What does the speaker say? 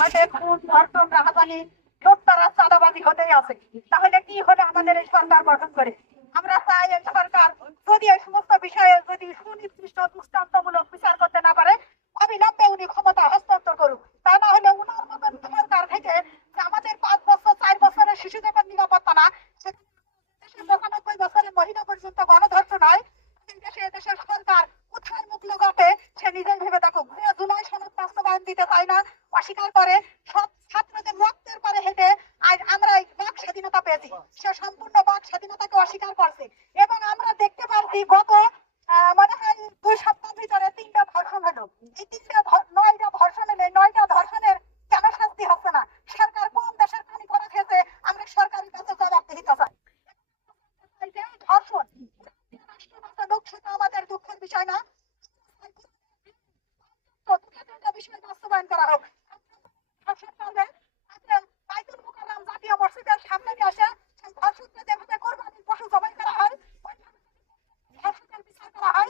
খুন ধর্ষণ রাহাজানি লুটতরাজ চাঁদাবাজি হতেই আছে। তাহলে কি হলো আমাদের এই সরকার গঠন করে? আমরা চাই এই সরকার যদি এই সমস্ত বিষয়ে যদি সুনির্দিষ্ট দৃষ্টান্তমূলক বিচার করতে না পারে, অবিলম্বে উনি ক্ষমতা হস্তান্তর করুক। তা না হলে উনার মতন সরকার থেকে যে আমাদের 5 বছর 4 বছরের শিশু যখন নিরাপত্তা না, দেশের 95 বছরের মহিলা পর্যন্ত গণধর্ষণ হয়, দেশে দেশের সরকার কোথায় মুখ লুকাবে সে নিজেই ভেবে দেখো। জুলাই সনদ বাস্তবায়ন দিতে চায় না, অস্বীকার করে। সব ছাত্রদের রক্তের পরে হেঁটে আজ আমরা এই বাক স্বাধীনতা পেয়েছি, সে সম্পূর্ণ বাক স্বাধীনতাকে অস্বীকার করছে। এবং আমরা দেখতে পাচ্ছি গত মনে হয় 2 সপ্তাহের ভিতরে 3টা ধর্ষণ হলো। এই 9টা ধর্ষণ হলে 9টা ধর্ষণের কেন শাস্তি হচ্ছে না? সরকার কোন দেশের পানি করে খেয়েছে? আমরা সরকারের কাছে জবাবদিহিত চাই। ধর্ষণ রাষ্ট্র লোক সেটা আমাদের দুঃখের বিষয় না, বিষয় বাস্তবায়ন করা হোক। ধর্ষণ করবে বাইতুল মুকাররম জাতীয় মসজিদের সামনে নিয়ে আসে সেই ধর্ষককে যেভাবে কোরবানির পশু জবাই করা হয়, ধর্ষকের বিচার করা হয়।